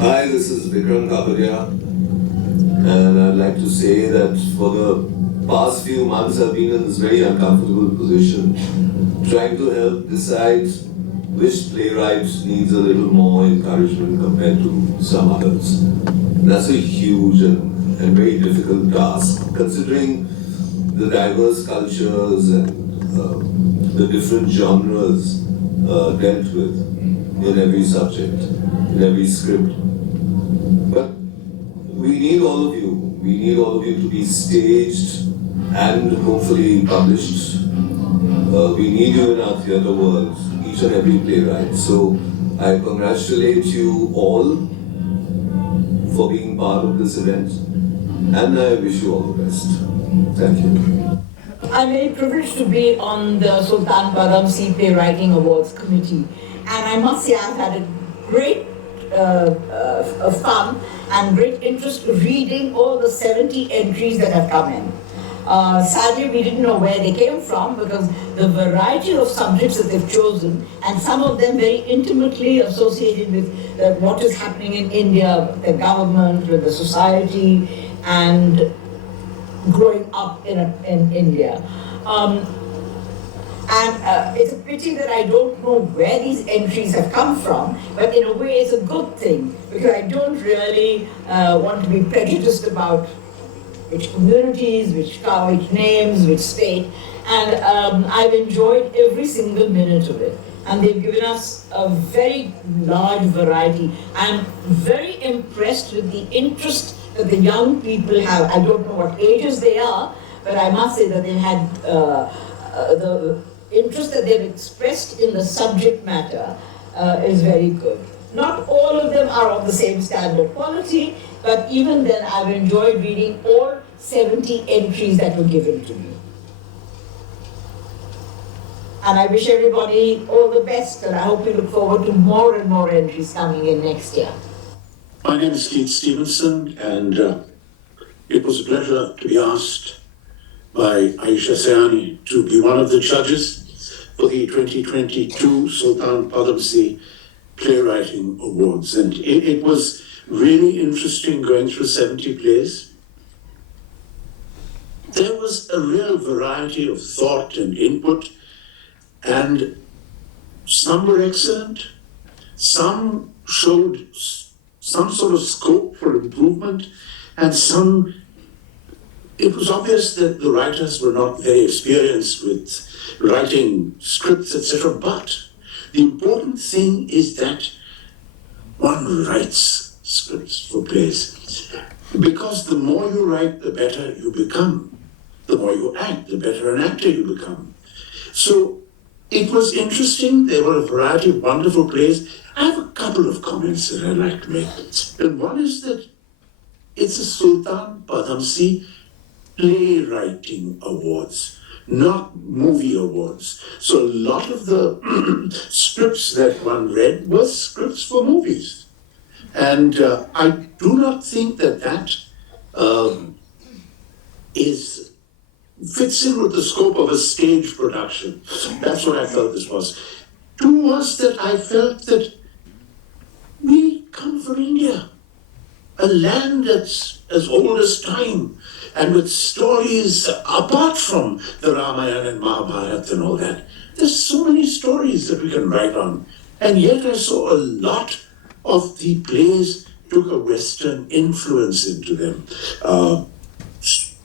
Hi, this is Vikram Kapadia, and I'd like to say that for the past few months I've been in this very uncomfortable position, trying to help decide which playwright needs a little more encouragement compared to some others. That's a huge and very difficult task, considering the diverse cultures and the different genres dealt with in every subject, in every script. But we need all of you. We need all of you to be staged and hopefully published. We need you in our theatre world, each and every playwright. So I congratulate you all for being part of this event, and I wish you all the best. Thank you. I'm very privileged to be on the Sultan Padamsee Playwriting Awards committee, and I must say I've had a great fun and great interest reading all the 70 entries that have come in. Sadly, we didn't know where they came from because the variety of subjects that they've chosen, and some of them very intimately associated with what is happening in India, with the government, with the society, and growing up in India. It's a pity that I don't know where these entries have come from, but in a way it's a good thing, because I don't really want to be prejudiced about which communities, which names, which state, and I've enjoyed every single minute of it. And they've given us a very large variety. I'm very impressed with the interest that the young people have. I don't know what ages they are, but I must say that they've had the interest that they've expressed in the subject matter is very good. Not all of them are of the same standard quality, but even then I've enjoyed reading all 70 entries that were given to me. And I wish everybody all the best, and I hope we look forward to more and more entries coming in next year. My name is Keith Stevenson, and it was a pleasure to be asked by Aisha Sayani to be one of the judges for the 2022 Sultan Padamsee Playwriting Awards. And it was really interesting going through 70 plays. There was a real variety of thought and input, and some were excellent, some showed some sort of scope for improvement, and some, it was obvious that the writers were not very experienced with writing scripts, etc. But the important thing is that one writes scripts for plays, because the more you write, the better you become. The more you act, the better an actor you become. So it was interesting. There were a variety of wonderful plays. I have a couple of comments that I'd like to make. And one is that it's a Sultan Padamsee Playwriting Awards, not movie awards. So a lot of the scripts that one read were scripts for movies. And I do not think that fits in with the scope of a stage production. That's what I felt this was. Two was that I felt that we come from India, a land that's as old as time, and with stories apart from the Ramayana and Mahabharata and all that. There's so many stories that we can write on. And yet I saw a lot of the plays took a Western influence into them.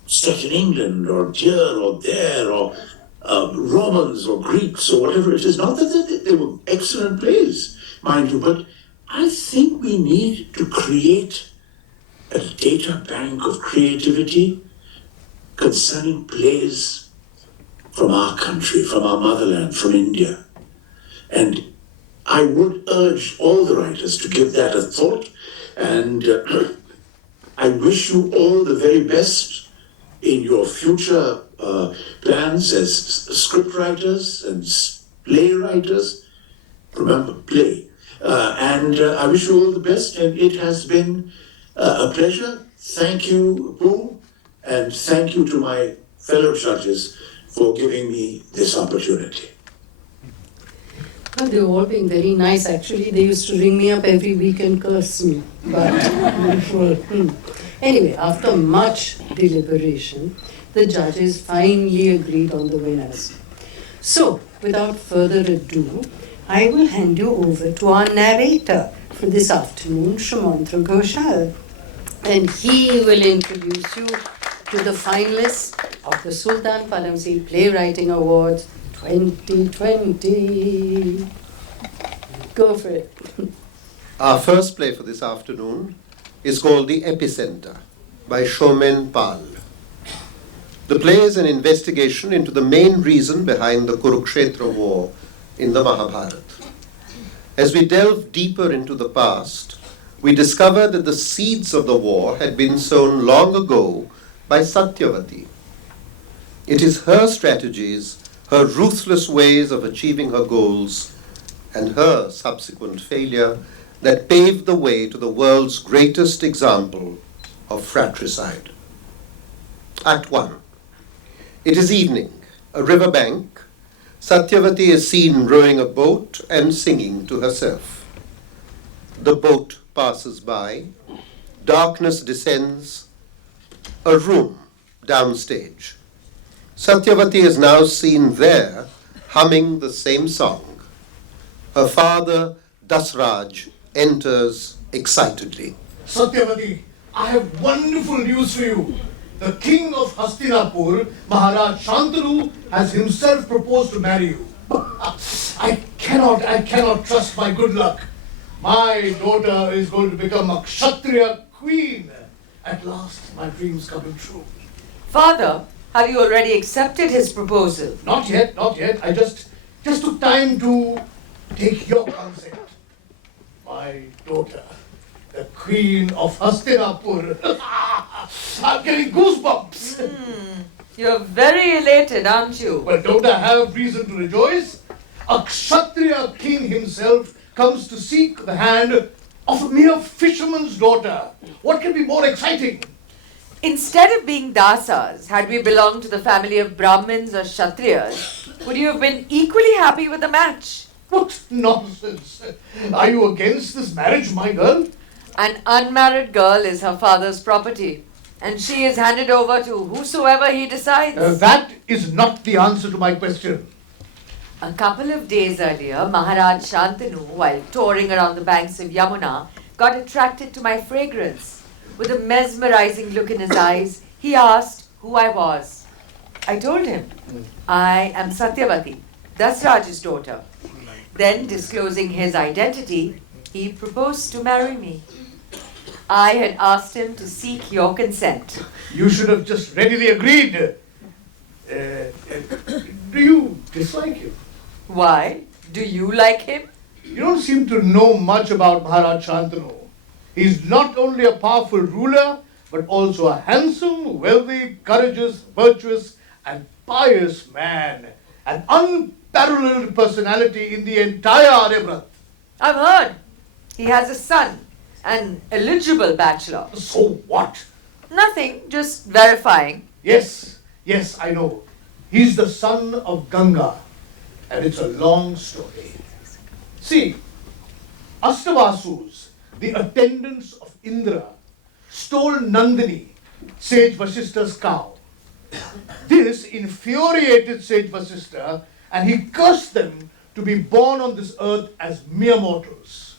Set in England or here or there, or Romans or Greeks or whatever it is. Not that they were excellent plays, mind you, but I think we need to create a data bank of creativity concerning plays from our country, from our motherland, from India. And I would urge all the writers to give that a thought, and I wish you all the very best in your future plans as script writers and playwriters. Remember, play. And I wish you all the best, and it has been a pleasure. Thank you, Pooh, and thank you to my fellow judges for giving me this opportunity. Well, they've all been very nice, actually. They used to ring me up every week and curse me. But, Anyway, after much deliberation, the judges finally agreed on the winners. So, without further ado, I will hand you over to our narrator for this afternoon, Shamantra Ghoshal. And he will introduce you to the finalists of the Sultan Padamsee Playwriting Awards 2020. Go for it. Our first play for this afternoon is called The Epicentre by Soumen. The play is an investigation into the main reason behind the Kurukshetra war in the Mahabharata. As we delve deeper into the past, we discover that the seeds of the war had been sown long ago by Satyavati. It is her strategies, her ruthless ways of achieving her goals, and her subsequent failure that paved the way to the world's greatest example of fratricide. Act 1. It is evening, a river bank. Satyavati is seen rowing a boat and singing to herself. The boat passes by, darkness descends, a room downstage. Satyavati is now seen there humming the same song. Her father, Dasraj, enters excitedly. Satyavati, I have wonderful news for you. The king of Hastinapur, Maharaj Shantanu, has himself proposed to marry you. I cannot trust my good luck. My daughter is going to become a Kshatriya queen. At last, my dream's coming true. Father, have you already accepted his proposal? Not yet. I just took time to take your consent. My daughter, the queen of Hastinapur. I'm getting goosebumps. You're very elated, aren't you? Well, don't I have reason to rejoice? A Kshatriya king himself comes to seek the hand of a mere fisherman's daughter. What can be more exciting? Instead of being dasas, had we belonged to the family of Brahmins or Kshatriyas, would you have been equally happy with the match? What nonsense. Are you against this marriage, my girl? An unmarried girl is her father's property, and she is handed over to whosoever he decides. That is not the answer to my question. A couple of days earlier, Maharaj Shantanu, while touring around the banks of Yamuna, got attracted to my fragrance. With a mesmerizing look in his eyes, he asked who I was. I told him, I am Satyavati, Dasraj's daughter. Then, disclosing his identity, he proposed to marry me. I had asked him to seek your consent. You should have just readily agreed. Do you dislike him? Why? Do you like him? You don't seem to know much about Maharaj Shantanu. He's not only a powerful ruler, but also a handsome, wealthy, courageous, virtuous, and pious man. An unparalleled personality in the entire Aryabrat. I've heard. He has a son, an eligible bachelor. So what? Nothing, just verifying. Yes, I know. He's the son of Ganga, and it's a long story. See, Astavasus, the attendants of Indra, stole Nandini, sage Vasishta's cow. This infuriated sage Vasishta, and he cursed them to be born on this earth as mere mortals.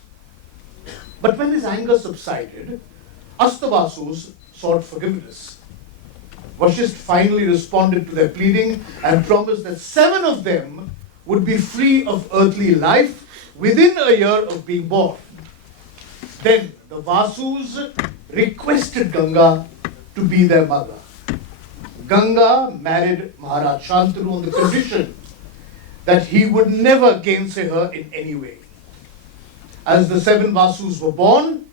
But when his anger subsided, Astavasus sought forgiveness. Vashisht finally responded to their pleading and promised that 7 of them would be free of earthly life within a year of being born. Then the Vasus requested Ganga to be their mother. Ganga married Maharaj Shantanu on the condition that he would never gainsay her in any way. As the 7 Vasus were born,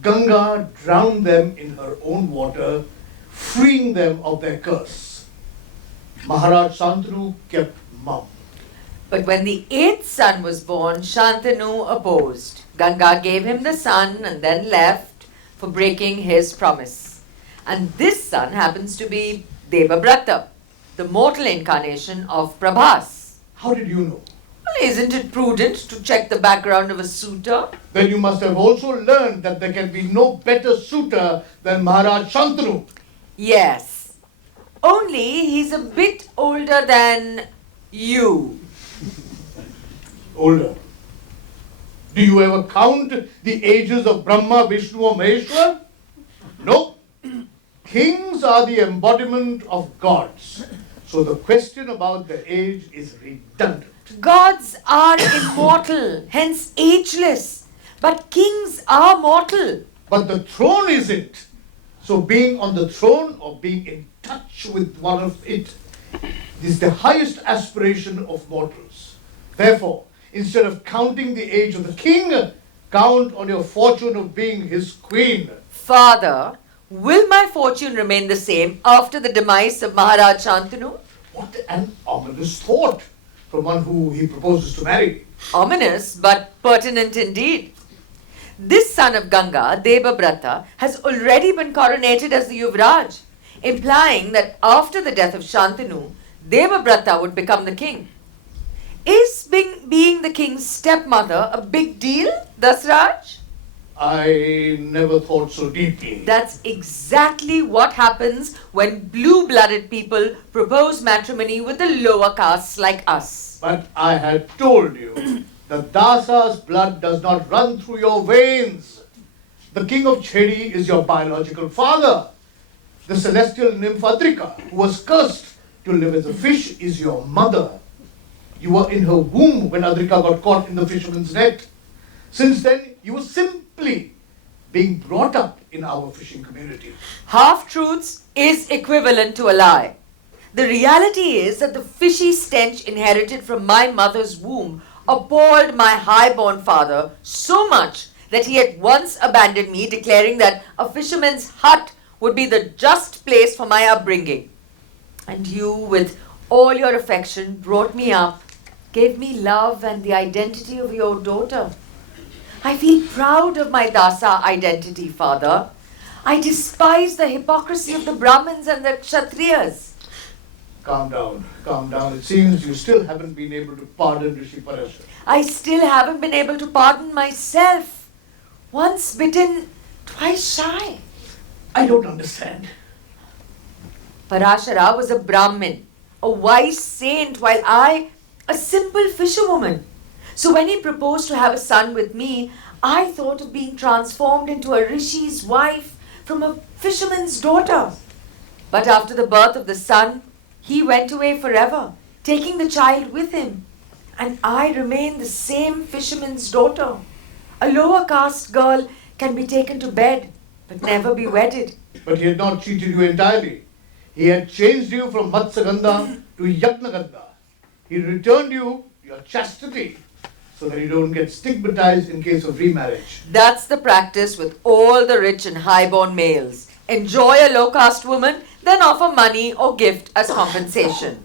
Ganga drowned them in her own water, freeing them of their curse. Maharaj Shantanu kept mum. But when the 8th son was born, Shantanu opposed. Ganga gave him the son and then left for breaking his promise. And this son happens to be Devabrata, the mortal incarnation of Prabhas. How did you know? Isn't it prudent to check the background of a suitor? Then you must have also learned that there can be no better suitor than Maharaj Shantanu. Yes. Only he's a bit older than you. Older. Do you ever count the ages of Brahma, Vishnu or Maheshwar? No. Kings are the embodiment of gods. So the question about the age is redundant. Gods are immortal, hence ageless. But kings are mortal. But the throne isn't. So being on the throne or being in touch with one of it is the highest aspiration of mortals. Therefore, instead of counting the age of the king, count on your fortune of being his queen. Father, will my fortune remain the same after the demise of Maharaj Shantanu? What an ominous thought from one who he proposes to marry. Ominous, but pertinent indeed. This son of Ganga, Debabrata, has already been coronated as the Yuvraj, implying that after the death of Shantanu, Debabrata would become the king. Is being the king's stepmother a big deal, Dasraj? I never thought so deeply. That's exactly what happens when blue-blooded people propose matrimony with the lower castes like us. But I had told you that Dasa's blood does not run through your veins. The king of Chedi is your biological father. The celestial nymph Adrika, who was cursed to live as a fish, is your mother. You were in her womb when Adrika got caught in the fisherman's net. Since then, you were simply being brought up in our fishing community. Half-truths is equivalent to a lie. The reality is that the fishy stench inherited from my mother's womb appalled my high-born father so much that he at once abandoned me, declaring that a fisherman's hut would be the just place for my upbringing. And you, with all your affection, brought me up, gave me love and the identity of your daughter. I feel proud of my Dasa identity, Father. I despise the hypocrisy of the Brahmins and the Kshatriyas. Calm down, calm down. It seems you still haven't been able to pardon Rishi Parashar. I still haven't been able to pardon myself. Once bitten, twice shy. I don't understand. Parashara was a Brahmin, a wise saint, while I, a simple fisherwoman. So when he proposed to have a son with me, I thought of being transformed into a rishi's wife from a fisherman's daughter. But after the birth of the son, he went away forever, taking the child with him. And I remain the same fisherman's daughter. A lower caste girl can be taken to bed, but never be wedded. But he had not cheated you entirely. He had changed you from Matsagandha to Yagnagandha. He returned you your chastity so that you don't get stigmatized in case of remarriage. That's the practice with all the rich and high-born males. Enjoy a low-caste woman, then offer money or gift as compensation.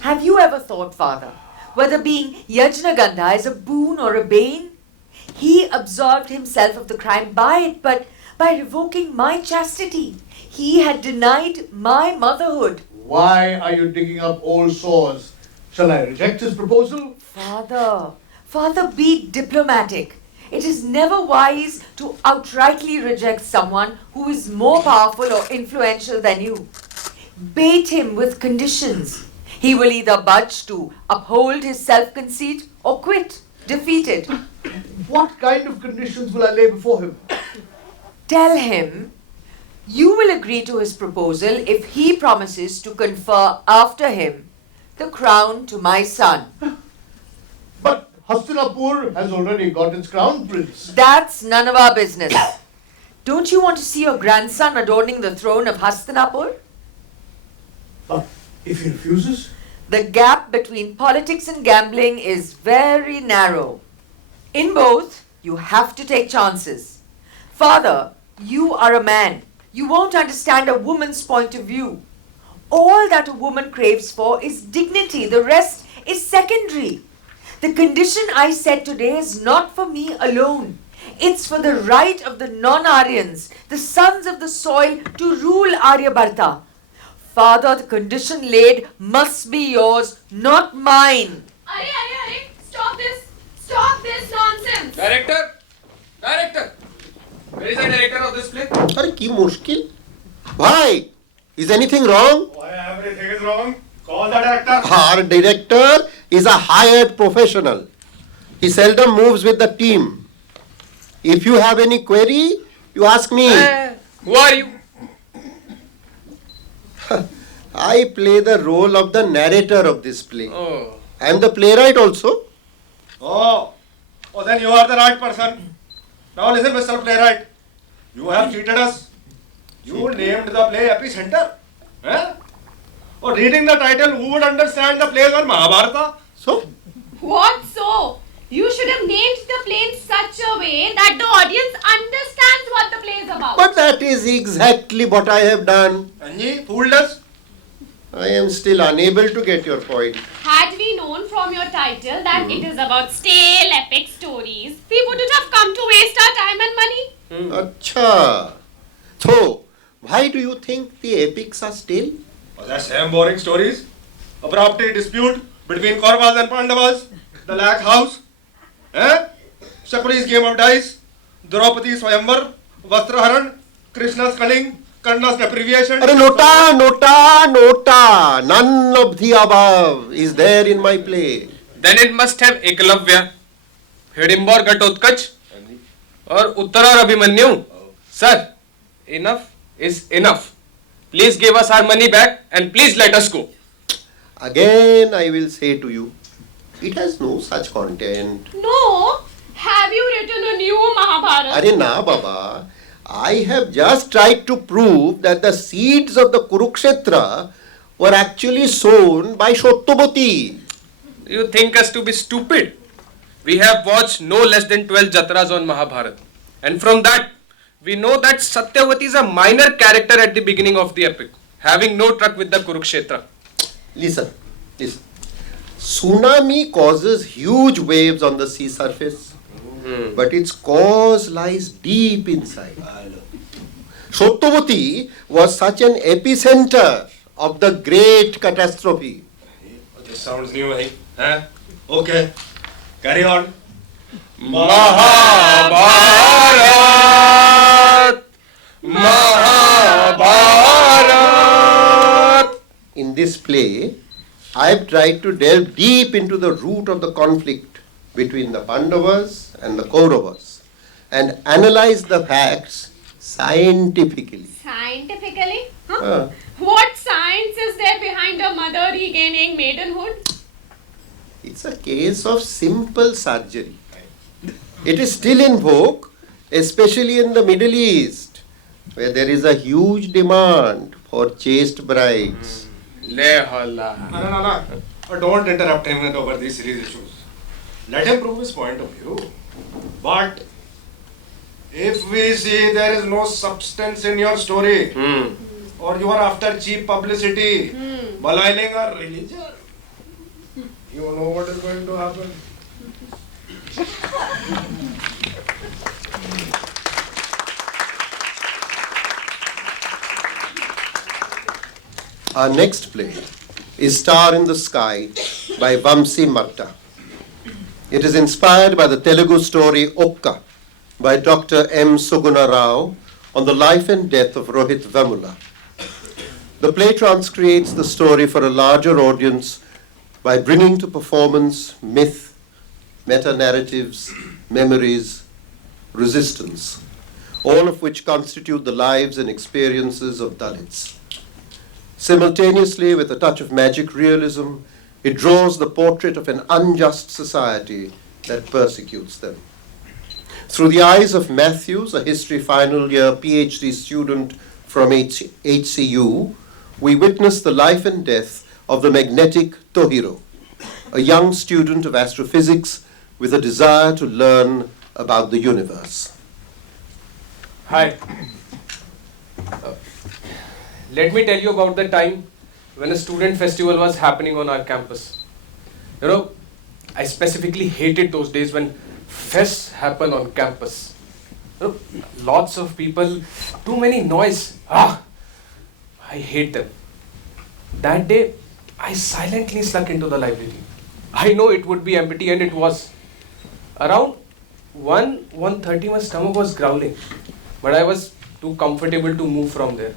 Have you ever thought, Father, whether being Yajnagandha is a boon or a bane? He absolved himself of the crime by it, but by revoking my chastity. He had denied my motherhood. Why are you digging up old sores? Shall I reject his proposal? Father, be diplomatic. It is never wise to outrightly reject someone who is more powerful or influential than you. Bait him with conditions. He will either budge to uphold his self-conceit or quit, defeated. What kind of conditions will I lay before him? Tell him you will agree to his proposal if he promises to confer after him the crown to my son. But Hastinapur has already got its crown prince. That's none of our business. Don't you want to see your grandson adorning the throne of Hastinapur? But if he refuses? The gap between politics and gambling is very narrow. In both, you have to take chances. Father, you are a man. You won't understand a woman's point of view. All that a woman craves for is dignity. The rest is secondary. The condition I set today is not for me alone. It's for the right of the non-Aryans, the sons of the soil, to rule Aryabharta. Father, the condition laid must be yours, not mine. Are, stop this nonsense. Director! Director! Where is the director of this play? अरे की मुश्किल? Why? Is anything wrong? Why everything is wrong? Call the director. Our director is a hired professional. He seldom moves with the team. If you have any query, you ask me. Who are you? I play the role of the narrator of this play. Oh. I am the playwright also. Oh, then you are the right person. Now listen, Mr. Playwright. You have cheated us. You named the play Epicentre. Eh? Oh, reading the title, who would understand the plays on Mahabharata? So, What so? You should have named the play in such a way that the audience understands what the play is about. but that is exactly what I have done. Anji, fooled us. I am still unable to get your point. Had we known from your title that it is about stale epic stories, we wouldn't have come to waste our time and money. Acha. So, why do you think the epics are stale? Oh, that's same boring stories. A property dispute between Kauravas and Pandavas. The lakh house. Eh? Shakuli's game of dice. Draupadi's Swayamvar. Vastraharan. Krishna's cunning. Karna's abbreviation. Arey nota. None of the above is there in my play. Then it must have Ekalavya, Hidimbor Ghatotkach, or Uttara Abhimanyu. Sir, enough is enough. Please give us our money back and please let us go. Again, I will say to you, it has no such content. No. Have you written a new Mahabharata? Arey na, Baba. I have just tried to prove that the seeds of the Kurukshetra were actually sown by Shottobati. You think us to be stupid? We have watched no less than 12 Jatras on Mahabharata. And from that, we know that Satyavati is a minor character at the beginning of the epic, having no truck with the Kurukshetra. Listen. Tsunami causes huge waves on the sea surface, but its cause lies deep inside. Shottavati was such an epicenter of the great catastrophe. This sounds new, eh? Okay. Carry on. Mahabharat! Mahabharat! In this play, I have tried to delve deep into the root of the conflict between the Pandavas and the Kauravas and analyze the facts scientifically. Scientifically? Huh? What science is there behind a mother regaining maidenhood? It's a case of simple surgery. It is still in vogue, especially in the Middle East, where there is a huge demand for chaste brides. Lehala. No. Don't interrupt him over these silly issues. Let him prove his point of view. But if we see there is no substance in your story, or you are after cheap publicity, belittling our religion, you know what is going to happen. Our next play is Star in the Sky by Vamsi Matta. It is inspired by the Telugu story Okka by Dr. M. Suguna Rao on the life and death of Rohit Vemula. The play transcreates the story for a larger audience by bringing to performance myth, meta-narratives, memories, resistance, all of which constitute the lives and experiences of Dalits. Simultaneously, with a touch of magic realism, it draws the portrait of an unjust society that persecutes them. Through the eyes of Matthews, a history final year PhD student from HCU, we witness the life and death of the magnetic Tohiro, a young student of astrophysics with a desire to learn about the universe. Hi. Let me tell you about the time when a student festival was happening on our campus. You know, I specifically hated those days when fests happen on campus. You know, lots of people, too many noise. I hate them. That day, I silently snuck into the library. I know it would be empty, and it was. Around 1:30 my stomach was growling, but I was too comfortable to move from there.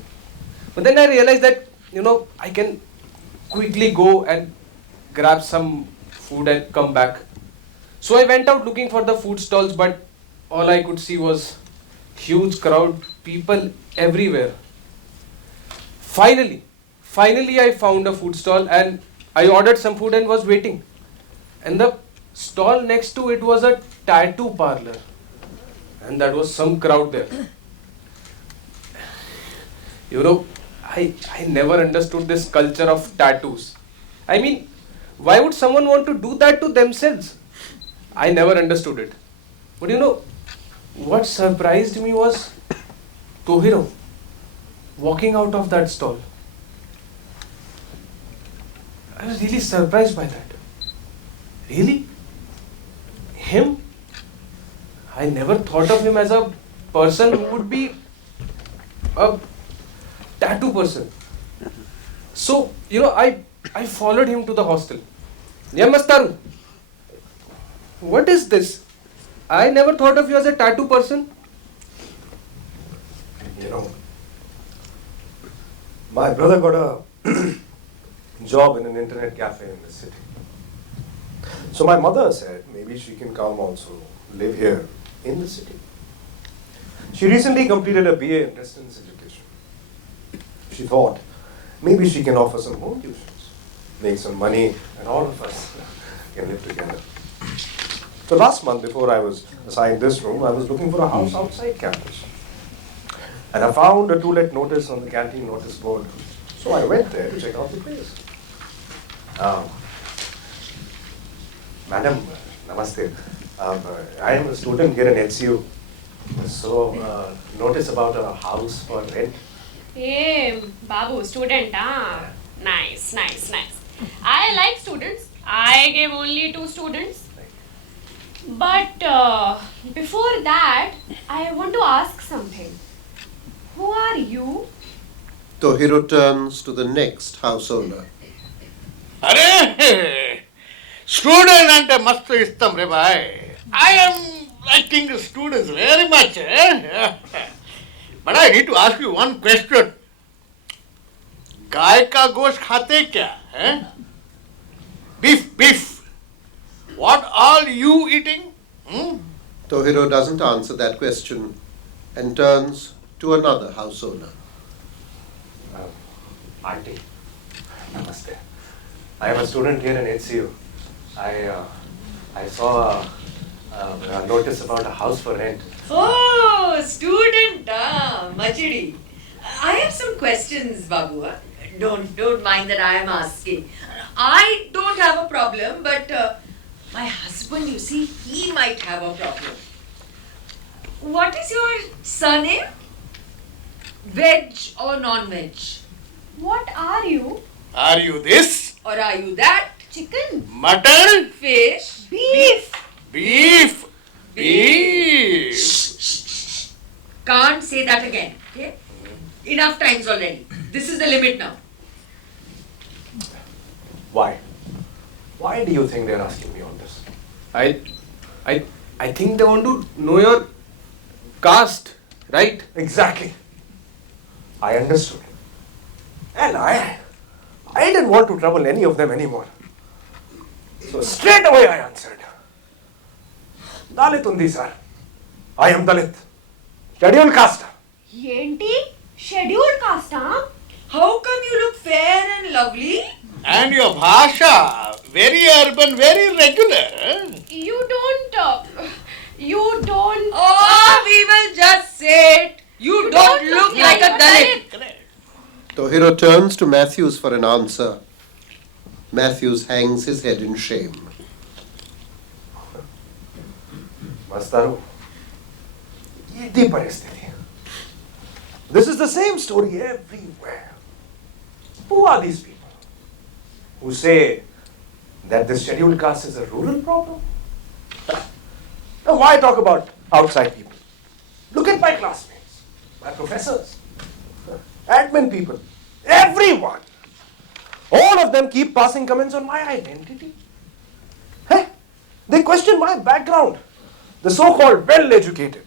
But then I realized that, I can quickly go and grab some food and come back. So I went out looking for the food stalls, but all I could see was huge crowd, people everywhere. Finally I found a food stall and I ordered some food and was waiting. And the stall next to it was a tattoo parlor. And that was some crowd there. I never understood this culture of tattoos. I mean, why would someone want to do that to themselves? I never understood it. But what surprised me was Tohiro walking out of that stall. I was really surprised by that. Really? Him? I never thought of him as a person who would be a tattoo person. So, I followed him to the hostel. Yamastaru, what is this? I never thought of you as a tattoo person. My brother got a job in an internet cafe in the city. So my mother said maybe she can come also live here in the city. She recently completed a BA in distance education. She thought maybe she can offer some home tuitions, make some money, and all of us can live together. So last month, before I was assigned this room, I was looking for a house outside campus. And I found a to-let notice on the canteen notice board. So I went there to check out the place. Madam, namaste. I am a student here in HCU. So, notice about a house for rent. Hey, Babu, student, Nice. I like students. I gave only 2 students. But before that, I want to ask something. Who are you? Tohiro turns to the next house owner. Arey! Student ante mastu istam re bhai. I am liking the students very much. But I need to ask you one question. गाय का गोश्त खाते क्या? Beef. What are you eating? Tohiro doesn't answer that question and turns to another house owner. Auntie, namaste. I am a student here in HCU. I saw a notice about a house for rent. Oh, student, Machidi. I have some questions, Babu. Don't mind that I am asking. I don't have a problem, but my husband, you see, he might have a problem. What is your surname? Veg or non-veg? What are you? Are you this? Or are you that? Chicken. Mutton? Fish? Beef. Beef. Can't say that again, okay? Enough times already. This is the limit now. Why? Why do you think they're asking me all this? I think they want to know your caste, right? Exactly. I understood. And I didn't want to trouble any of them anymore. So straight away I answered. Dalit undi, sir. I am Dalit. Scheduled caste. Yenti? Scheduled caste, huh? How come you look fair and lovely? And your bhasha, very urban, very regular. You don't. Oh, we will just say it. You don't look like a Dalit. Tohiro turns to Matthews for an answer. Matthews hangs his head in shame. Mastaru, iti paristiti. This is the same story everywhere. Who are these people who say that this scheduled caste is a rural problem? Now why talk about outside people? Look at my classmates, my professors, admin people, everyone. All of them keep passing comments on my identity. Hey, they question my background. the so-called well-educated,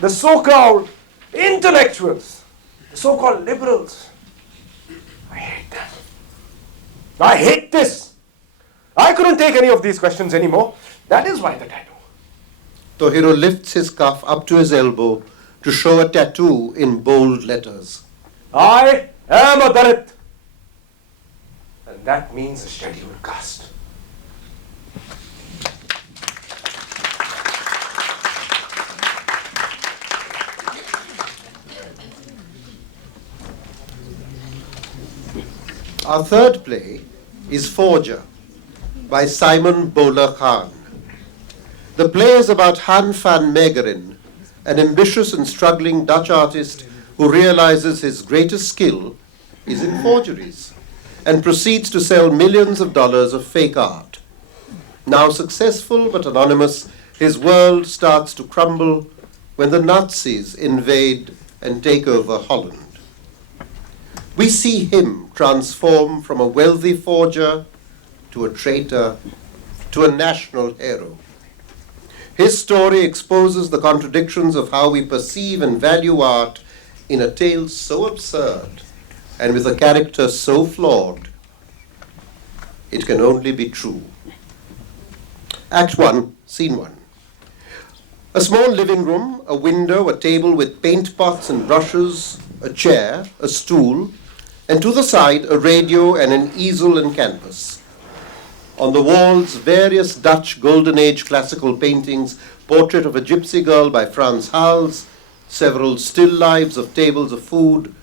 the so-called intellectuals, the so-called liberals. I hate them. I hate this. I couldn't take any of these questions anymore. That is why that I do. Tohiro lifts his cuff up to his elbow to show a tattoo in bold letters. I am a Dalit. And that means a scheduled caste. Our third play is Forger by Simon Bowler Khan. The play is about Han van Meegeren, an ambitious and struggling Dutch artist who realizes his greatest skill is in forgeries and proceeds to sell millions of dollars of fake art. Now successful but anonymous, his world starts to crumble when the Nazis invade and take over Holland. We see him transform from a wealthy forger to a traitor to a national hero. His story exposes the contradictions of how we perceive and value art in a tale so absurd and with a character so flawed, it can only be true. Act 1, Scene 1. A small living room, a window, a table with paint pots and brushes, a chair, a stool, and to the side a radio and an easel and canvas. On the walls, various Dutch Golden Age classical paintings, portrait of a gypsy girl by Frans Hals, several still lifes of tables of food,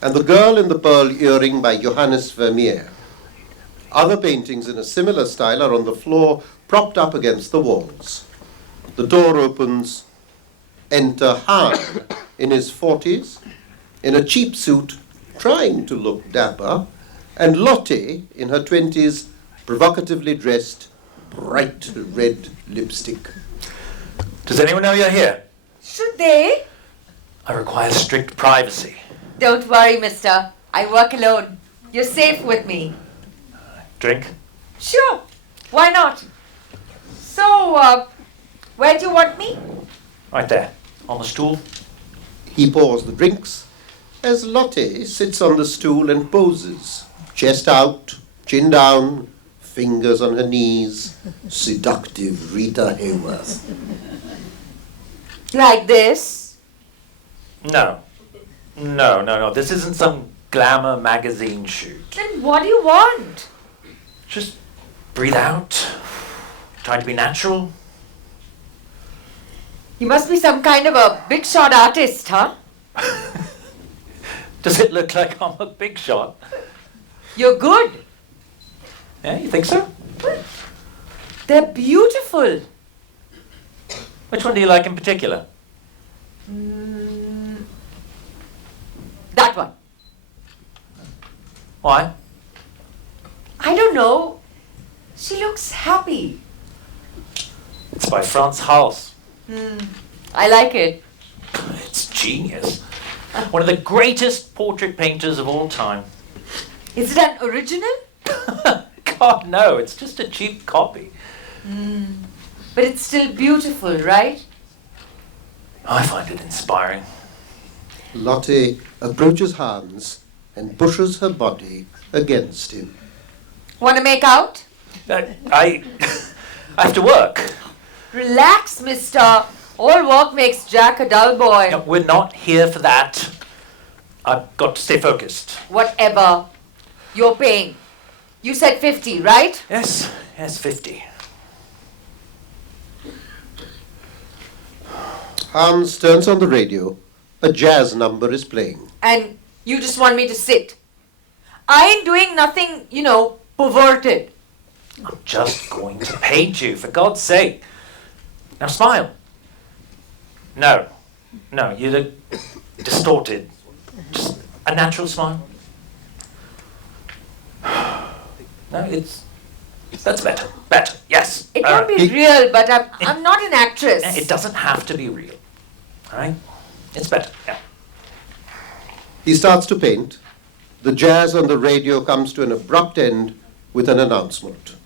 and the girl in the pearl earring by Johannes Vermeer. Other paintings in a similar style are on the floor, propped up against the walls. The door opens. Enter Han, in his 40s, in a cheap suit, trying to look dapper, and Lotte, in her 20s, provocatively dressed, bright red lipstick. Does anyone know you're here? Should they? I require strict privacy. Don't worry, mister. I work alone. You're safe with me. Drink? Sure. Why not? So, where do you want me? Right there, on the stool. He pours the drinks as Lotte sits on the stool and poses, chest out, chin down, fingers on her knees, seductive Rita Hayworth. Like this? No. No. This isn't some glamour magazine shoot. Then what do you want? Just breathe out. Trying to be natural. You must be some kind of a big shot artist, huh? Does it look like I'm a big shot? You're good. Yeah, you think so? They're beautiful. Which one do you like in particular? That one. Why? I don't know. She looks happy. It's by Frans Hals. I like it. It's genius. One of the greatest portrait painters of all time. Is it an original? God, no, it's just a cheap copy. But it's still beautiful, right? I find it inspiring. Lotte approaches Hans and pushes her body against him. Want to make out? I have to work. Relax, mister. All work makes Jack a dull boy. No, we're not here for that. I've got to stay focused. Whatever. You're paying. You said 50, right? Yes, 50. Hans turns on the radio. A jazz number is playing. And you just want me to sit. I ain't doing nothing, perverted. I'm just going to paint you, for God's sake. Now smile. No, you look distorted. Just a natural smile. No, that's better. Better, yes. It can be real, but I'm not an actress. It doesn't have to be real. All right? It's better, yeah. He starts to paint. The jazz on the radio comes to an abrupt end with an announcement.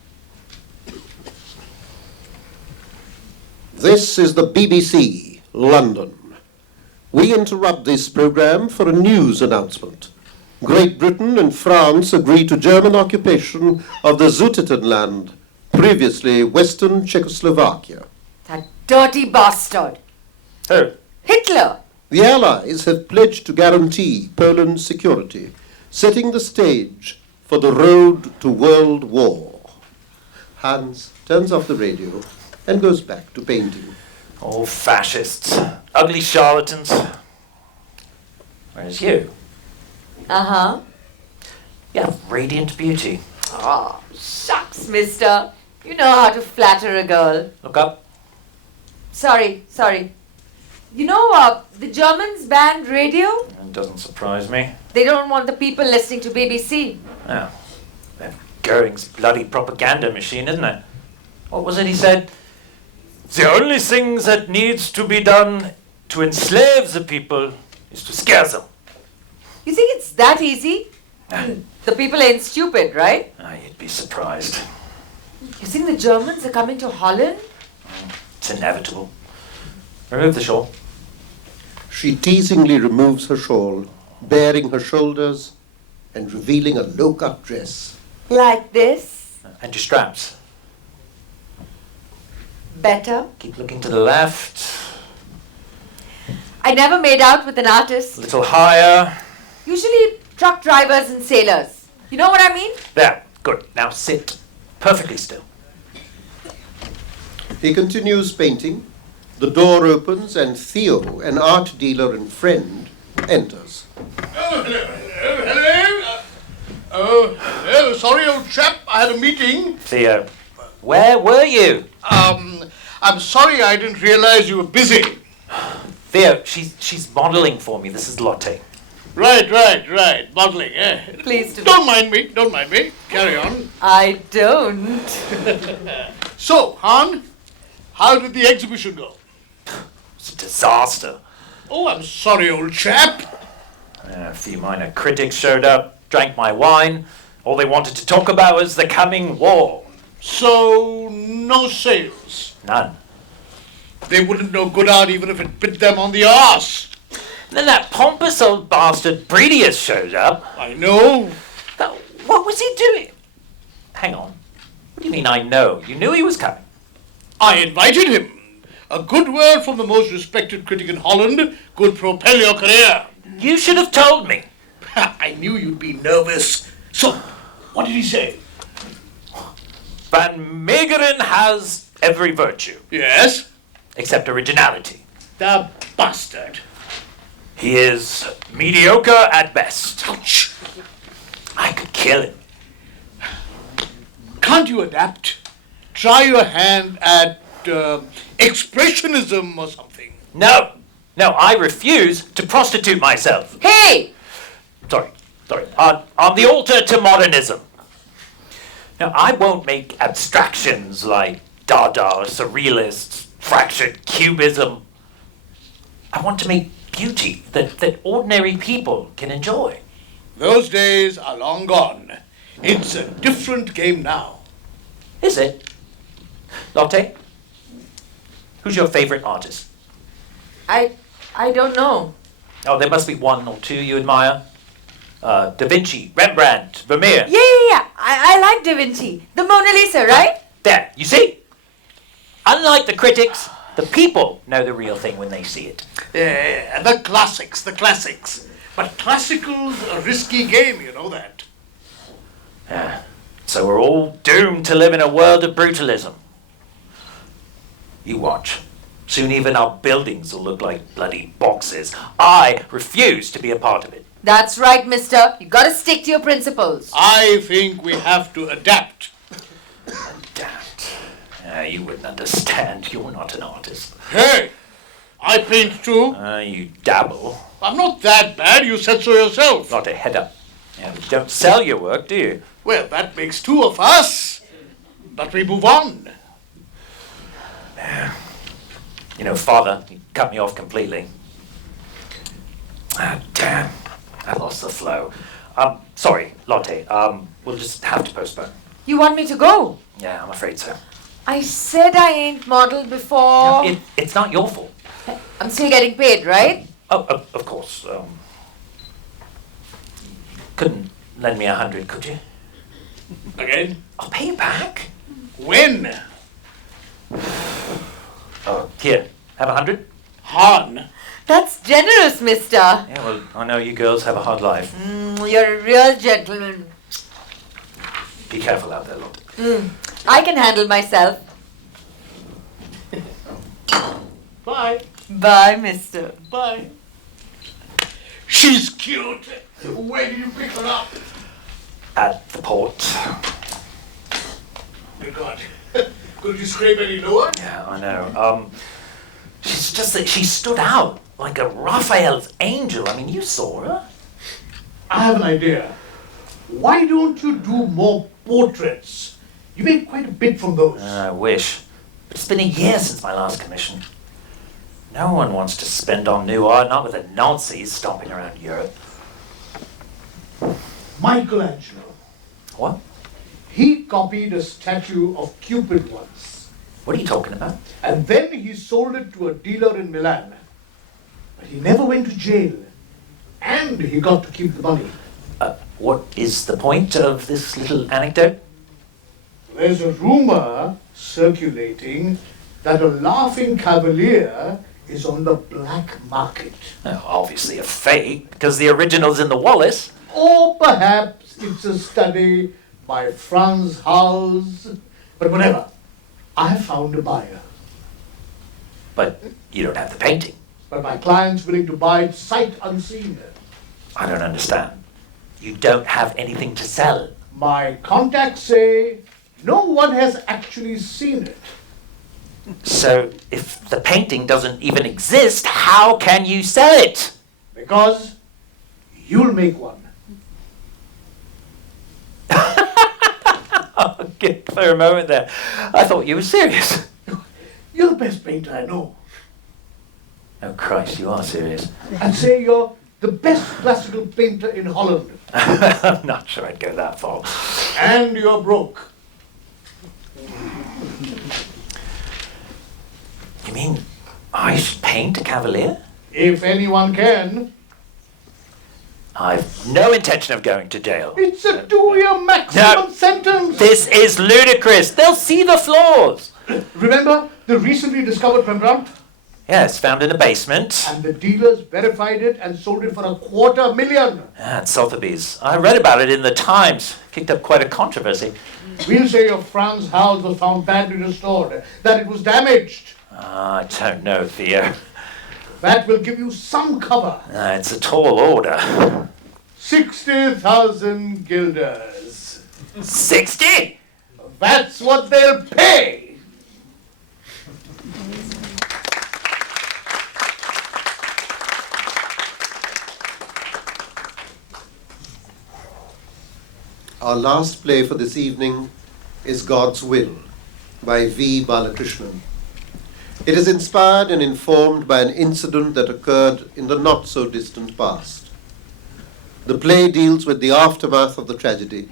This is the BBC, London. We interrupt this programme for a news announcement. Great Britain and France agree to German occupation of the Sudetenland, previously Western Czechoslovakia. That dirty bastard. Who? Hitler. The Allies have pledged to guarantee Poland's security, setting the stage for the road to world war. Hans turns off the radio and goes back to painting. All fascists. Ugly charlatans. Whereas you? Uh-huh. You have radiant beauty. Oh, shucks, mister. You know how to flatter a girl. Look up. Sorry. You know, the Germans banned radio? It doesn't surprise me. They don't want the people listening to BBC. Oh, that Goering's bloody propaganda machine, isn't it? What was it he said? The only thing that needs to be done to enslave the people is to scare them. You think it's that easy? The people ain't stupid, right? You'd be surprised. You think the Germans are coming to Holland? It's inevitable. Remove the shawl. She teasingly removes her shawl, baring her shoulders and revealing a low-cut dress. Like this? And your straps. Better? Keep looking to the left. I never made out with an artist. A little higher. Usually truck drivers and sailors. You know what I mean? There. Good. Now sit perfectly still. He continues painting. The door opens and Theo, an art dealer and friend, enters. Hello. Sorry, old chap. I had a meeting. Theo, where were you? I'm sorry I didn't realize you were busy. Theo, she's modelling for me. This is Lotte. Right. Modeling, eh? Please do. Don't mind me. Carry on. I don't. So, Han, how did the exhibition go? It's a disaster. Oh, I'm sorry, old chap. A few minor critics showed up, drank my wine. All they wanted to talk about was the coming war. So, no sales? None. They wouldn't know good art even if it bit them on the arse. Then that pompous old bastard Bredius showed up. I know. Now, what was he doing? Hang on. What do you mean I know? You knew he was coming. I invited him. A good word from the most respected critic in Holland could propel your career. You should have told me. I knew you'd be nervous. So, what did he say? Van Meegeren has every virtue. Yes? Except originality. The bastard. He is mediocre at best. Ouch. I could kill him. Can't you adapt? Try your hand at expressionism or something. No, I refuse to prostitute myself. Hey! Sorry. On the altar to modernism. Now, I won't make abstractions like Dada, Surrealists, fractured Cubism. I want to make beauty that ordinary people can enjoy. Those days are long gone. It's a different game now. Is it? Lotte, who's your favorite artist? I don't know. Oh, there must be one or two you admire. Da Vinci, Rembrandt, Vermeer. Yeah. I like Da Vinci. The Mona Lisa, right? There, you see? Unlike the critics, the people know the real thing when they see it. The classics. But classical's a risky game, you know that. So we're all doomed to live in a world of brutalism. You watch. Soon even our buildings will look like bloody boxes. I refuse to be a part of it. That's right, mister. You gotta stick to your principles. I think we have to adapt. Adapt? You wouldn't understand. You're not an artist. Hey, I paint too. You dabble. I'm not that bad, you said so yourself. Not a head up. You don't sell your work, do you? Well, that makes two of us. But we move on. You know, Father, you cut me off completely. Damn. I lost the flow. Sorry, Lotte. We'll just have to postpone. You want me to go? Yeah, I'm afraid so. I said I ain't modelled before. It's not your fault. I'm still getting paid, right? Oh, of course. Couldn't lend me 100, could you? Again? I'll pay you back. When? Oh, here, have 100. Han. That's generous, mister. Yeah, well, I know you girls have a hard life. You're a real gentleman. Be careful out there, look. I can handle myself. Bye. Bye, mister. Bye. She's cute. Where did you pick her up? At the port. Good God. Could you scrape any lower? Yeah, I know. She's just that she stood out like a Raphael's angel. I mean, you saw her. I have an idea. Why don't you do more portraits? You made quite a bit from those. I wish. But it's been a year since my last commission. No one wants to spend on new art, not with the Nazis stomping around Europe. Michelangelo. What? He copied a statue of Cupid once. What are you talking about? And then he sold it to a dealer in Milan. But he never went to jail. And he got to keep the money. What is the point of this little anecdote? There's a rumor circulating that a laughing cavalier is on the black market. Well, obviously a fake, because the original's in the Wallace. Or perhaps it's a study by Franz Hals. But whatever, I have found a buyer. But you don't have the painting. But my client's willing to buy it sight unseen. I don't understand. You don't have anything to sell. My contacts say no one has actually seen it. So, if the painting doesn't even exist, how can you sell it? Because you'll make one. Okay, for a moment there, I thought you were serious. You're the best painter I know. Oh Christ, you are serious. I'd say you're the best classical painter in Holland. I'm not sure I'd go that far. And you're broke. You mean I should paint a cavalier? If anyone can. I've no intention of going to jail. It's a 2-year maximum sentence. This is ludicrous. They'll see the flaws. Remember the recently discovered Rembrandt? Yes, found in a basement. And the dealers verified it and sold it for $250,000. At Sotheby's. I read about it in the Times. Kicked up quite a controversy. We'll say your Franz house was found badly restored, that it was damaged. I don't know, Theo. That will give you some cover. It's a tall order. 60,000 guilders. 60? That's what they'll pay. Our last play for this evening is God's Will by V. Balakrishnan. It is inspired and informed by an incident that occurred in the not-so-distant past. The play deals with the aftermath of the tragedy.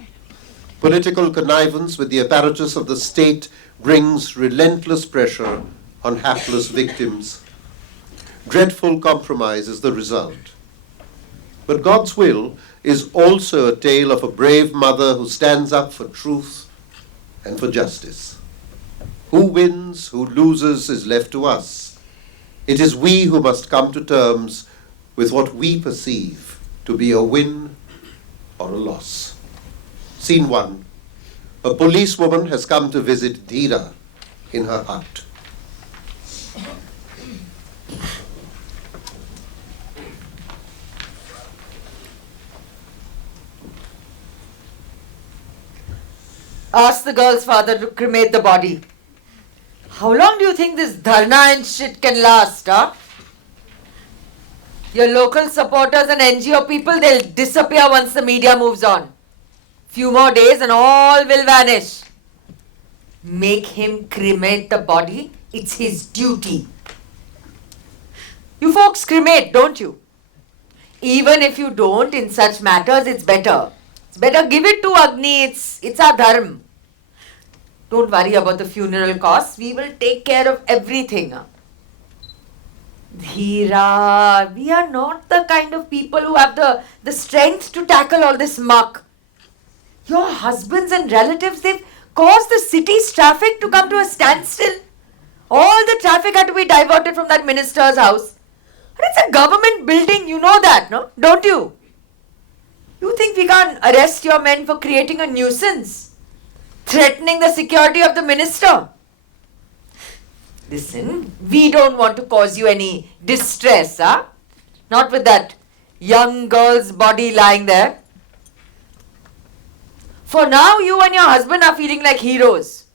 Political connivance with the apparatus of the state brings relentless pressure on hapless victims. Dreadful compromise is the result. But God's Will is also a tale of a brave mother who stands up for truth and for justice. Who wins, who loses is left to us. It is we who must come to terms with what we perceive to be a win or a loss. Scene 1. A policewoman has come to visit Dhira in her hut. Ask the girl's father to cremate the body. How long do you think this dharna and shit can last, huh? Your local supporters and NGO people, they'll disappear once the media moves on. Few more days and all will vanish. Make him cremate the body. It's his duty. You folks cremate, don't you? Even if you don't, in such matters, it's better. It's better give it to Agni. It's our dharma. Don't worry about the funeral costs. We will take care of everything. Dheera, we are not the kind of people who have the strength to tackle all this muck. Your husbands and relatives, they've caused the city's traffic to come to a standstill. All the traffic had to be diverted from that minister's house. And it's a government building, you know that, no? Don't you? You think we can't arrest your men for creating a nuisance? Threatening the security of the minister? Listen, we don't want to cause you any distress, huh? Not with that young girl's body lying there. For now, you and your husband are feeling like heroes.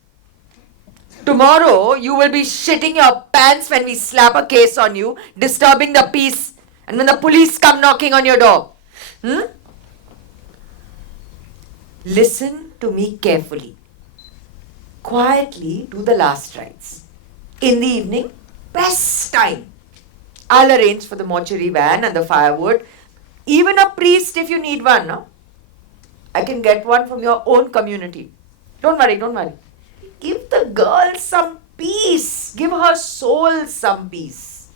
Tomorrow, you will be shitting your pants when we slap a case on you, disturbing the peace, and when the police come knocking on your door. Listen to me carefully. Quietly do the last rites. In the evening, best time. I'll arrange for the mortuary van and the firewood. Even a priest if you need one, no? I can get one from your own community. Don't worry, don't worry. Give the girl some peace. Give her soul some peace.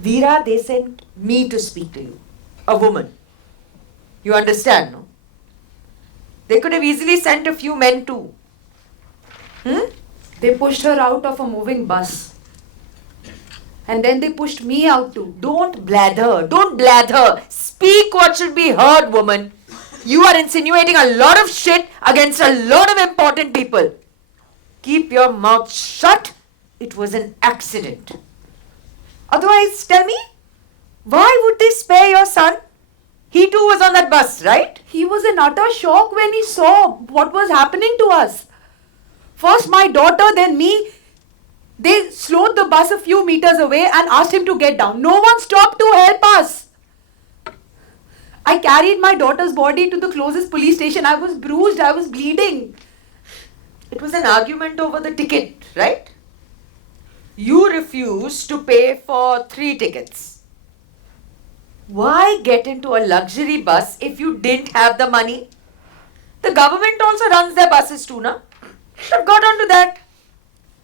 Veera, they sent me to speak to you. A woman. You understand, no? They could have easily sent a few men too. They pushed her out of a moving bus. And then they pushed me out too. Don't blather. Don't blather. Speak what should be heard, woman. You are insinuating a lot of shit against a lot of important people. Keep your mouth shut. It was an accident. Otherwise, tell me, why would they spare your son? He too was on that bus, right? He was in utter shock when he saw what was happening to us. First my daughter, then me. They slowed the bus a few meters away and asked him to get down. No one stopped to help us. I carried my daughter's body to the closest police station. I was bruised. I was bleeding. It was an argument over the ticket, right? You refused to pay for 3 tickets. Why get into a luxury bus if you didn't have the money? The government also runs their buses too, na? Should have got onto that.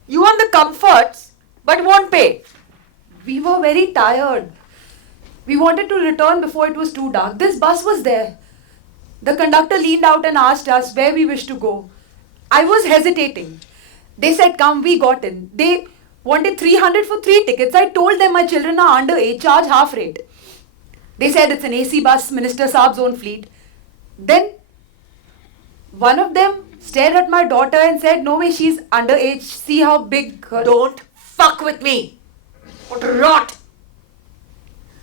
You want the comforts, but won't pay. We were very tired. We wanted to return before it was too dark. This bus was there. The conductor leaned out and asked us where we wished to go. I was hesitating. They said, come, we got in. They wanted 300 for 3 tickets. I told them my children are underage, charge half rate. They said it's an AC bus, Minister Saab's own fleet. Then one of them stared at my daughter and said, no way, she's underage. See how big her... Don't fuck with me. What rot.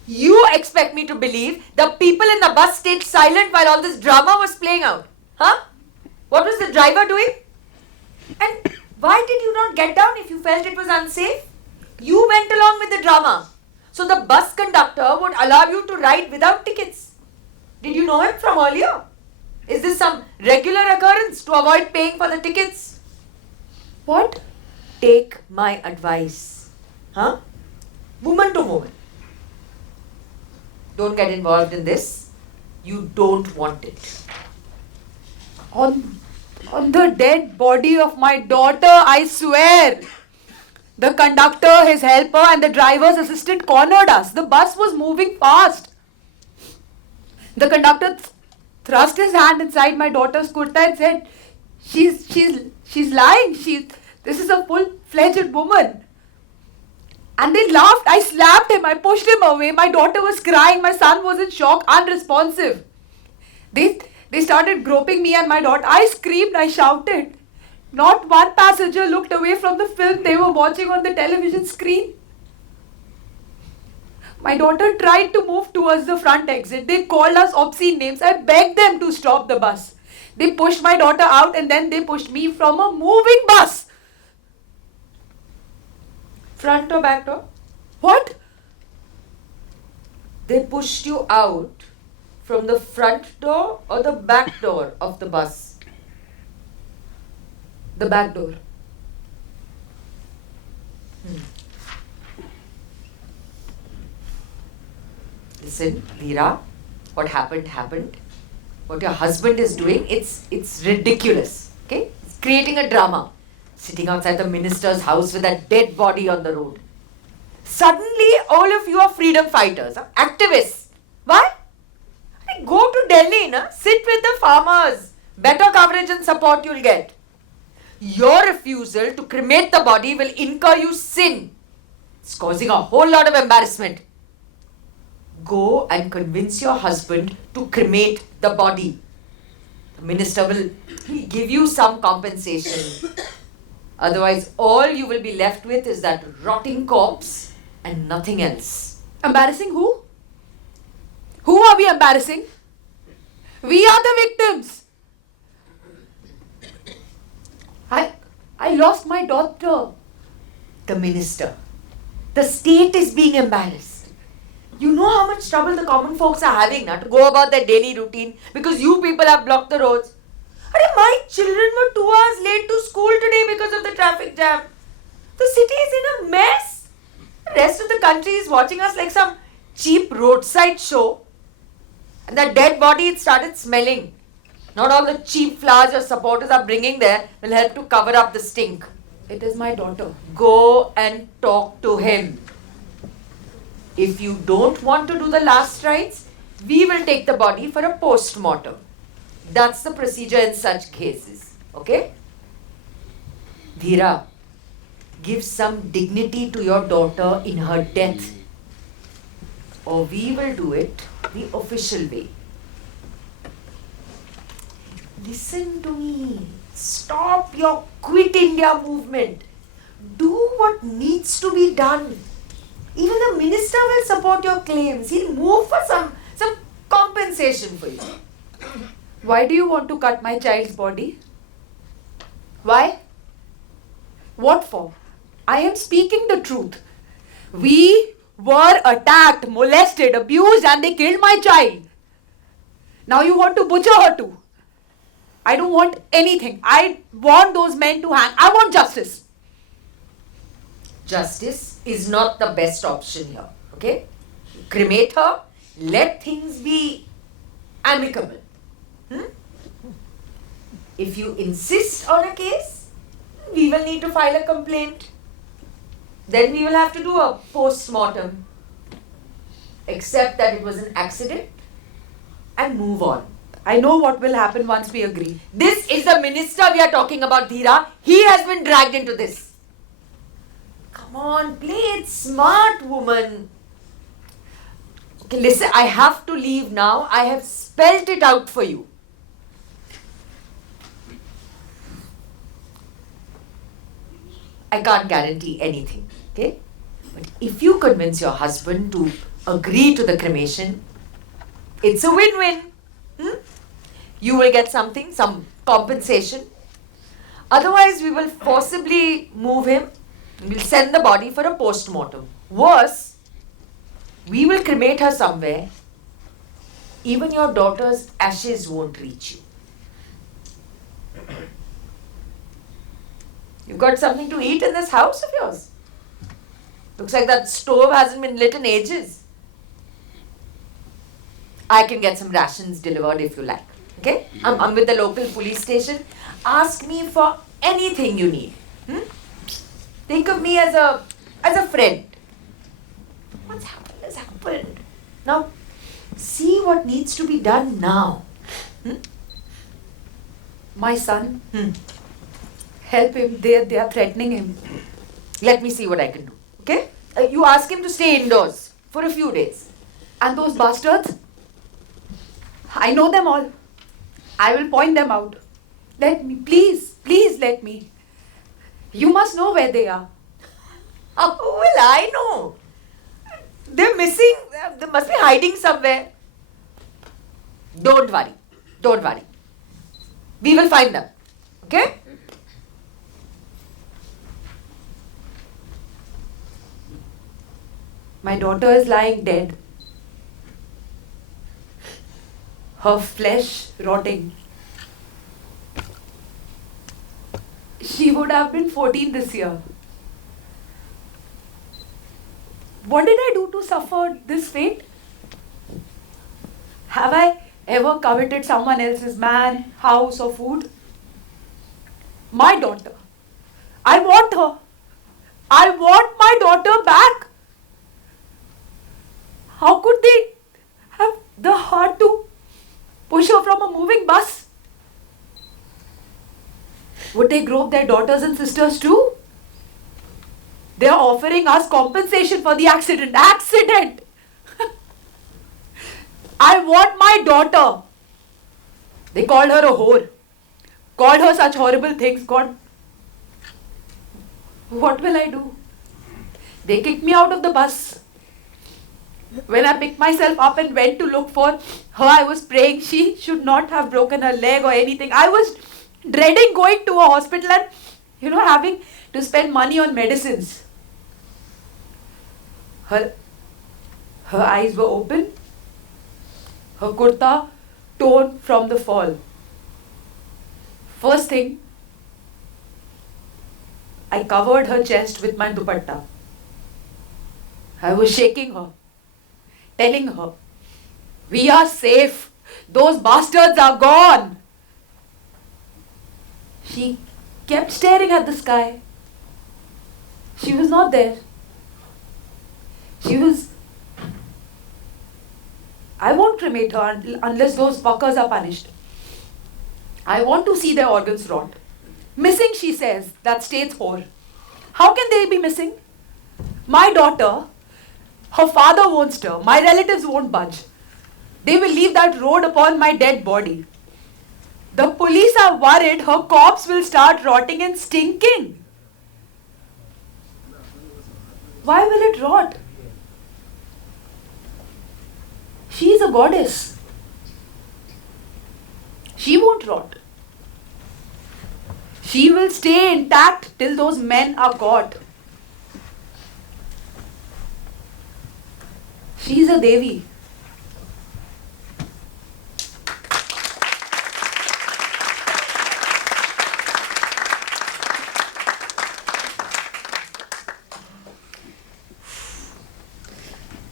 You expect me to believe the people in the bus stayed silent while all this drama was playing out? Huh? What was the driver doing? And why did you not get down if you felt it was unsafe? You went along with the drama. So the bus conductor would allow you to ride without tickets. Did you know him from earlier? Is this some regular occurrence to avoid paying for the tickets? What? Take my advice. Huh? Woman to woman. Don't get involved in this. You don't want it. On the dead body of my daughter, I swear. The conductor, his helper and the driver's assistant cornered us. The bus was moving fast. The conductor thrust his hand inside my daughter's kurta and said, she's lying. This is a full-fledged woman. And they laughed. I slapped him. I pushed him away. My daughter was crying. My son was in shock, unresponsive. They started groping me and my daughter. I screamed. I shouted. Not one passenger looked away from the film they were watching on the television screen. My daughter tried to move towards the front exit. They called us obscene names. I begged them to stop the bus. They pushed my daughter out and then they pushed me from a moving bus. Front or back door? What? They pushed you out from the front door or the back door of the bus? The back door. Listen, Veera, what happened happened. what your husband is doing, it's ridiculous. Okay? It's creating a drama. Sitting outside the minister's house with a dead body on the road. Suddenly, all of you are freedom fighters, activists. Why? Go to Delhi, sit with the farmers. Better coverage and support you'll get. Your refusal to cremate the body will incur you sin. It's causing a whole lot of embarrassment. Go and convince your husband to cremate the body. The minister will give you some compensation. Otherwise, all you will be left with is that rotting corpse and nothing else. Embarrassing who? Who are we embarrassing? We are the victims. I lost my daughter. The minister. The state is being embarrassed. You know how much trouble the common folks are having now to go about their daily routine because you people have blocked the roads. My children were 2 hours late to school today because of the traffic jam. The city is in a mess. The rest of the country is watching us like some cheap roadside show. And that dead body, it started smelling. Not all the cheap flowers your supporters are bringing there will help to cover up the stink. It is my daughter. Go and talk to him. If you don't want to do the last rites, we will take the body for a post-mortem. That's the procedure in such cases. Okay? Dhira, give some dignity to your daughter in her death. Or we will do it the official way. Listen to me. Stop your Quit India movement. Do what needs to be done. Even the minister will support your claims. He'll move for some compensation for you. Why do you want to cut my child's body? Why? What for? I am speaking the truth. We were attacked, molested, abused, and they killed my child. Now you want to butcher her too. I don't want anything. I want those men to hang. I want justice. Justice is not the best option here. Okay? Cremate her. Let things be amicable. If you insist on a case, we will need to file a complaint. Then we will have to do a post-mortem. Accept that it was an accident and move on. I know what will happen once we agree. This is the minister we are talking about, Dhira. He has been dragged into this. Come on, play it smart, woman. Okay, listen, I have to leave now. I have spelled it out for you. I can't guarantee anything, okay? But if you convince your husband to agree to the cremation, it's a win-win. You will get something, some compensation. Otherwise, we will forcibly move him. We'll send the body for a post-mortem. Worse, we will cremate her somewhere. Even your daughter's ashes won't reach you. You've got something to eat in this house of yours. Looks like that stove hasn't been lit in ages. I can get some rations delivered if you like. Okay? I'm with the local police station. Ask me for anything you need. Think of me as a friend. What's happened has happened. Now, see what needs to be done now. My son, help him. They are threatening him. Let me see what I can do. Okay? You ask him to stay indoors for a few days. And those bastards? I know them all. I will point them out. Let me, please let me. You must know where they are. How will I know? They're missing. They must be hiding somewhere. Don't worry. We will find them. Okay? My daughter is lying dead. Her flesh rotting. She would have been 14 this year. What did I do to suffer this fate? Have I ever coveted someone else's man, house, or food? My daughter. I want her. I want my daughter back. How could they have the heart to push her from a moving bus? Would they grope their daughters and sisters too? They are offering us compensation for the accident. Accident! I want my daughter. They called her a whore. Called her such horrible things. God, what will I do? They kicked me out of the bus. When I picked myself up and went to look for her, I was praying she should not have broken her leg or anything. I was dreading going to a hospital and, having to spend money on medicines. Her eyes were open. Her kurta torn from the fall. First thing, I covered her chest with my dupatta. I was shaking her, telling her, we are safe. Those bastards are gone. She kept staring at the sky. She was not there. I won't cremate her unless those fuckers are punished. I want to see their organs rot. Missing, she says, that state's whore. How can they be missing? My daughter, her father won't stir. My relatives won't budge. They will leave that road upon my dead body. The police are worried her corpse will start rotting and stinking. Why will it rot? She is a goddess. She won't rot. She will stay intact till those men are caught. She is a Devi.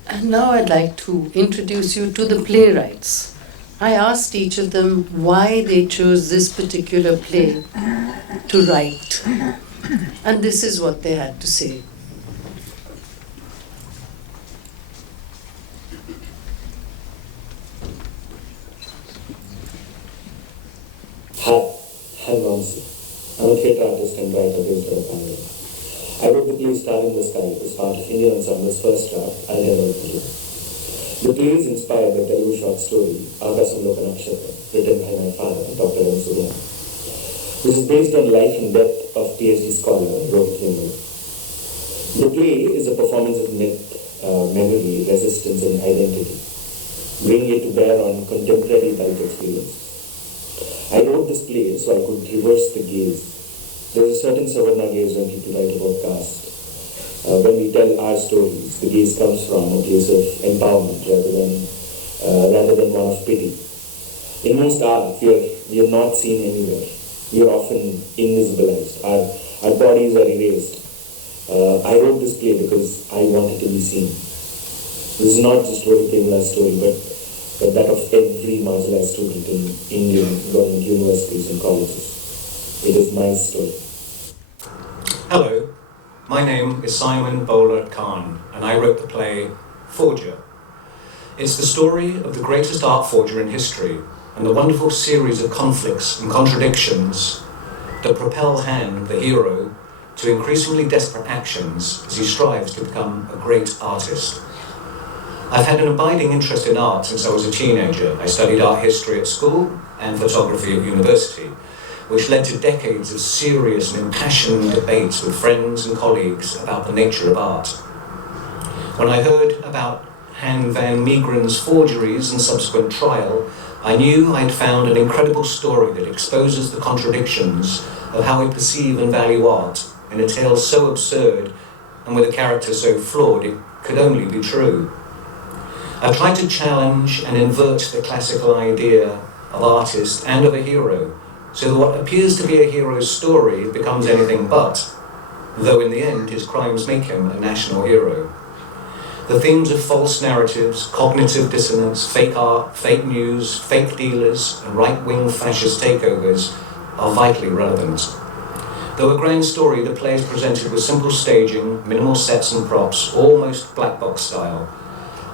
And now I'd like to introduce you to the playwrights. I asked each of them why they chose this particular play to write. And this is what they had to say. Hi, Vamsi. I'm a theatre artist and writer based out of Bandra. I wrote the play Star in the Sky as part of Indian Ensemble's first draft, I'll Never Forget. The play is inspired by Telugu short story, Akasamlo Kanakshatra, written by my father, Dr. M. Soumen. This is based on life and death of PhD scholar Rohit Himmal. The play is a performance of myth, memory, resistance and identity, bringing it to bear on contemporary life experience. I wrote this play so I could reverse the gaze. There's a certain Savarna gaze when people write about caste. When we tell our stories, the gaze comes from a place of empowerment rather than one of pity. In most art, we are not seen anywhere. We are often invisibilized. Our bodies are erased. I wrote this play because I wanted to be seen. This is not just Rohit Himmal's story, but that of every marginalized student in Indian government universities and colleges. It is my story. Hello, my name is Simon Bowler Khan, and I wrote the play Forger. It's the story of the greatest art forger in history and the wonderful series of conflicts and contradictions that propel Han, the hero, to increasingly desperate actions as he strives to become a great artist. I've had an abiding interest in art since I was a teenager. I studied art history at school and photography at university, which led to decades of serious and impassioned debates with friends and colleagues about the nature of art. When I heard about Han van Meegeren's forgeries and subsequent trial, I knew I'd found an incredible story that exposes the contradictions of how we perceive and value art in a tale so absurd and with a character so flawed it could only be true. I've tried to challenge and invert the classical idea of artist and of a hero, so that what appears to be a hero's story becomes anything but, though in the end his crimes make him a national hero. The themes of false narratives, cognitive dissonance, fake art, fake news, fake dealers, and right-wing fascist takeovers are vitally relevant. Though a grand story, the play is presented with simple staging, minimal sets and props, almost black box style.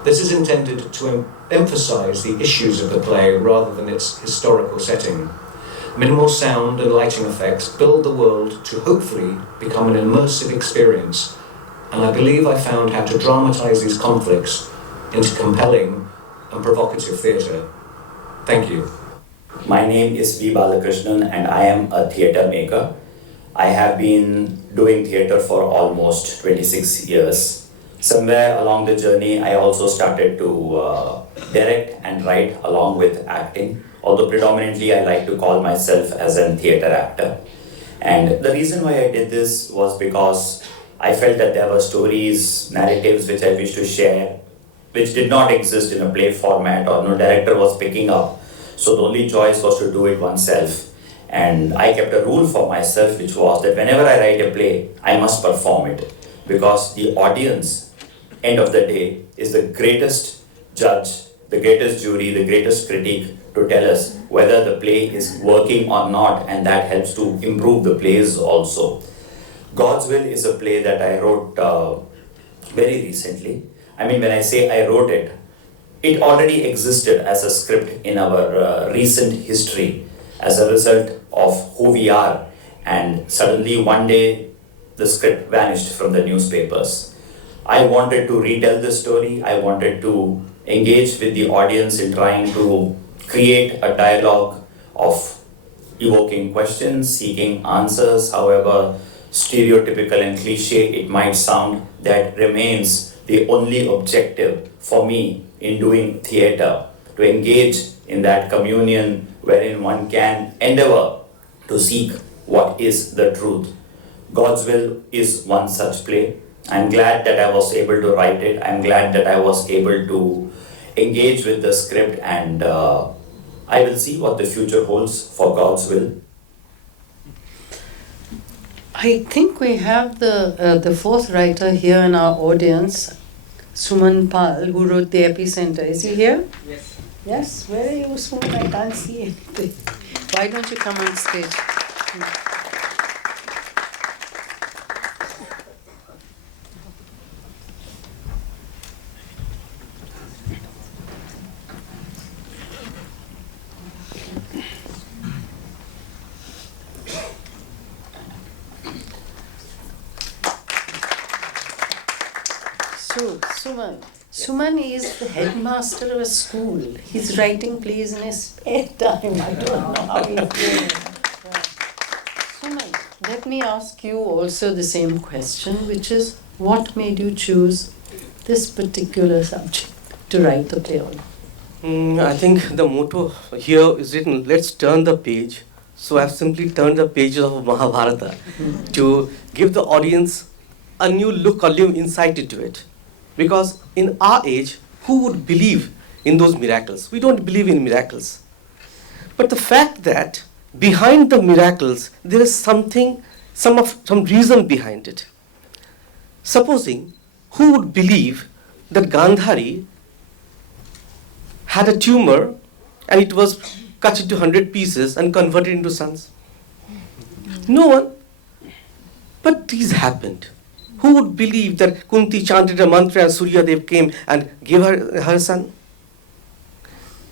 This is intended to emphasize the issues of the play rather than its historical setting. Minimal sound and lighting effects build the world to hopefully become an immersive experience, and I believe I found how to dramatize these conflicts into compelling and provocative theatre. Thank you. My name is V. Balakrishnan and I am a theatre maker. I have been doing theatre for almost 26 years. Somewhere along the journey, I also started to direct and write along with acting, although predominantly I like to call myself as a theatre actor. And the reason why I did this was because I felt that there were stories, narratives which I wished to share, which did not exist in a play format or no director was picking up. So the only choice was to do it oneself. And I kept a rule for myself, which was that whenever I write a play, I must perform it. Because the audience, end of the day, is the greatest judge, the greatest jury, the greatest critic to tell us whether the play is working or not, and that helps to improve the plays also. God's Will is a play that I wrote very recently. I mean, when I say I wrote it, it already existed as a script in our recent history as a result of who we are, and suddenly one day the script vanished from the newspapers. I wanted to retell the story. I wanted to engage with the audience in trying to create a dialogue of evoking questions, seeking answers, however stereotypical and cliche it might sound. That remains the only objective for me in doing theatre, to engage in that communion wherein one can endeavor to seek what is the truth. God's Will is one such play. I'm glad that I was able to write it. I'm glad that I was able to engage with the script, and I will see what the future holds for God's Will. I think we have the fourth writer here in our audience, Sultan Pal, who wrote the Epicentre. Is he here? Yes. Yes? Where are you, Sultan? I can't see anything. Why don't you come on stage? Soumen is the headmaster of a school. He's writing plays in his spare time. I don't know how he's doing it. Soumen, let me ask you also the same question, which is, what made you choose this particular subject to write the play on? I think the motto here is written, let's turn the page. So I've simply turned the pages of Mahabharata to give the audience a new look, a new insight into it. Because in our age, who would believe in those miracles? We don't believe in miracles. But the fact that behind the miracles, there is some reason behind it. Supposing, who would believe that Gandhari had a tumor and it was cut into 100 pieces and converted into sons? No one. But these happened. Who would believe that Kunti chanted a mantra and Surya Dev came and gave her son?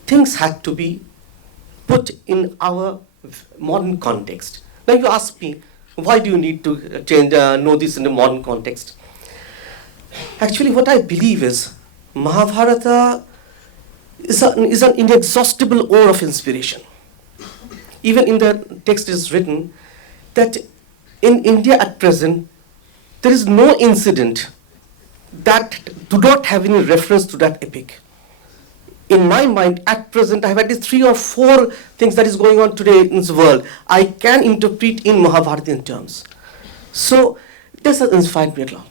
Things had to be put in our modern context. Now you ask me, why do you need to know this in a modern context? Actually, what I believe is Mahabharata is an inexhaustible ore of inspiration. Even in the text is written that in India at present, there is no incident that do not have any reference to that epic. In my mind, at present, I have at least 3 or 4 things that is going on today in this world I can interpret in Mahabharatian terms. So this has inspired me a lot.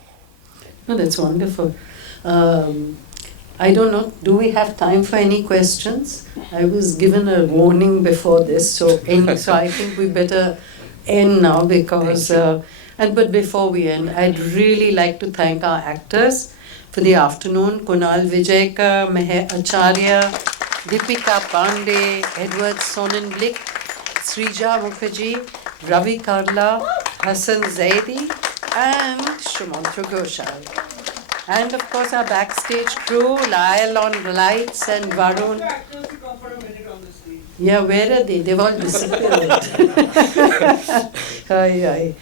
No, that's wonderful. I don't know, do we have time for any questions? I was given a warning before this, so I think we better end now because... but before we end, I'd really like to thank our actors For the afternoon, Kunal Vijayka, Meher Acharya, Deepika Pandey, Edward Sonnenblick, Srija Mukherjee, Ravi Karla, Hassan Zaidi, and Shumanto Ghoshal. And of course our backstage crew, Lyle on lights and Varun. Yeah, where are they? They've all disappeared. Aye, aye.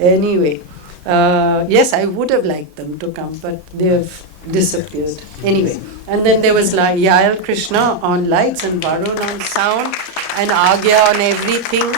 Anyway, yes, I would have liked them to come, but they have disappeared. Anyway, and then there was Yael Krishna on lights and Varun on sound and Agya on everything.